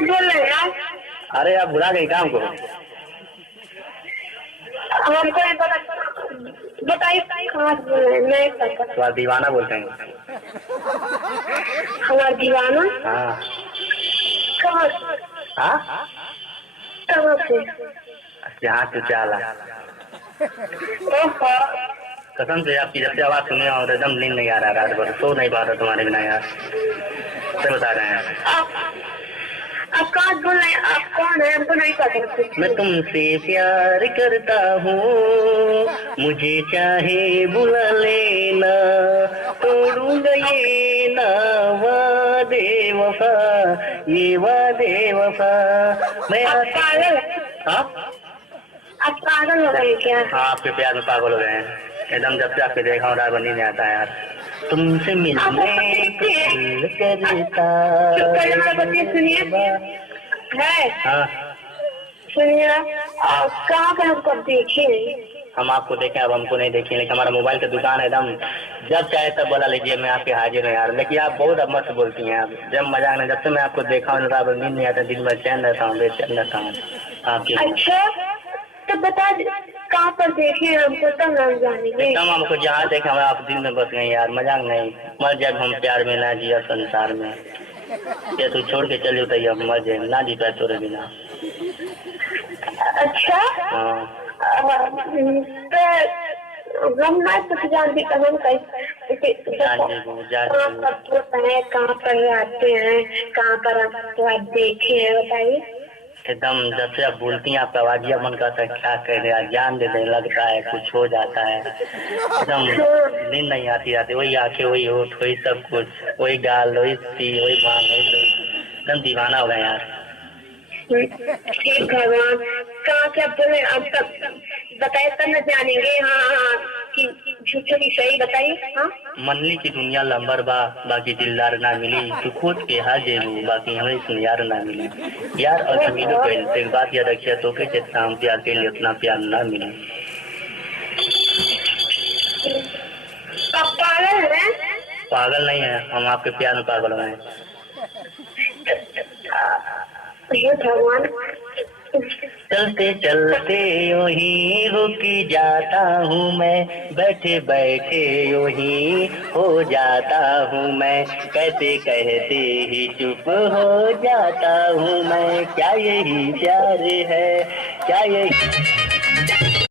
बोल रहे हैं यार? अरे आप बुला गई काम को। हमको नहीं पता, बताइए कहाँ से बोल रहे हैं? नहीं पता। तो आप दीवाना बोलते हैं? हमारा दीवाना? हाँ। कहाँ से? हाँ कहाँ से? यहाँ से चाला। कसम से आपकी जब से आवाज सुने और एकदम नींद नहीं आ रहा, रात भर सो नहीं पा रहा तुम्हारे बिना यार, से बता रहे हैं। आप कहाँ बोल रहे हैं? आप कौन है? हमको नहीं पता। मैं तुमसे प्यार करता हूँ, मुझे चाहे बुला लेना, तोड़ूंगा ये ना वादे वफा, ये वादे वफा। मैं पागल? हाँ आप पागल हो गए क्या? हाँ, आपके प्यार में पागल हो गए हैं एकदम। जब से आपके देखा हूँ रात भर नींद नहीं आता है यार। तुमसे मिलने को दिल करता। सुनिए है, हाँ सुनिए कहाँ पे हमको देखे? हम आपको देखें, अब हमको नहीं देखें, लेकिन हमारा मोबाइल की दुकान है एकदम, जब चाहे तब बोला लीजिए, मैं आपके हाजिर हूँ यार। लेकिन आप बहुत अब मत बोलती हैं आप, जब मजाक नहीं। जब से मैं आपको देखा हूँ रात भर नींद नहीं आता, दिन भर चैन रहता हूँ, बेचैन रहता हूँ आपके। अच्छा तो बता कहाँ पर देखे हमको, तब हम जानेंगे। एकदम हमको जहाँ देखे हमें आप दिल में बस गए यार, मजाक नहीं। मर जाए हम प्यार में ना जिया संसार में, ये तू छोड़ के चली उतरी, अब मर जाए ना जी पाए तोरे बिना। अच्छा हाँ तो हम ना कुछ जानते, हम कहाँ पर आते हैं, कहाँ पर आप देखे हैं, बताइए। एकदम जब से आप बोलती हैं आपका आवाजिया मन करता है क्या कह रहे हैं, जान दे देने लगता है, कुछ हो जाता है एकदम। नींद नहीं आती आती, वही आंखें, वही होठ, वही सब कुछ, वही गाल, वही सी, वही मांग, वही एकदम दीवाना हो गया यार। ठीक भगवान, कहाँ क्या बोले अब तक बताइए तब न जानेंगे। हाँ हाँ कि झूठे की सही बताइए। हाँ मनली की दुनिया लंबर बा, बाकी दिलदार ना मिली, तू खोज के हार जेबू, बाकी हमें सुनियार ना मिली यार। और मिलो पहले एक बात याद रखिए, तो के शाम प्यार के लिए उतना प्यार ना मिले। पागल है? पागल नहीं है, हम आपके प्यार में पागल हैं। भगवान चलते चलते यूं ही रुक जाता हूँ मैं, बैठे बैठे यूं ही हो जाता हूँ मैं, कहते कहते ही चुप हो जाता हूँ मैं। क्या यही प्यार है, क्या यही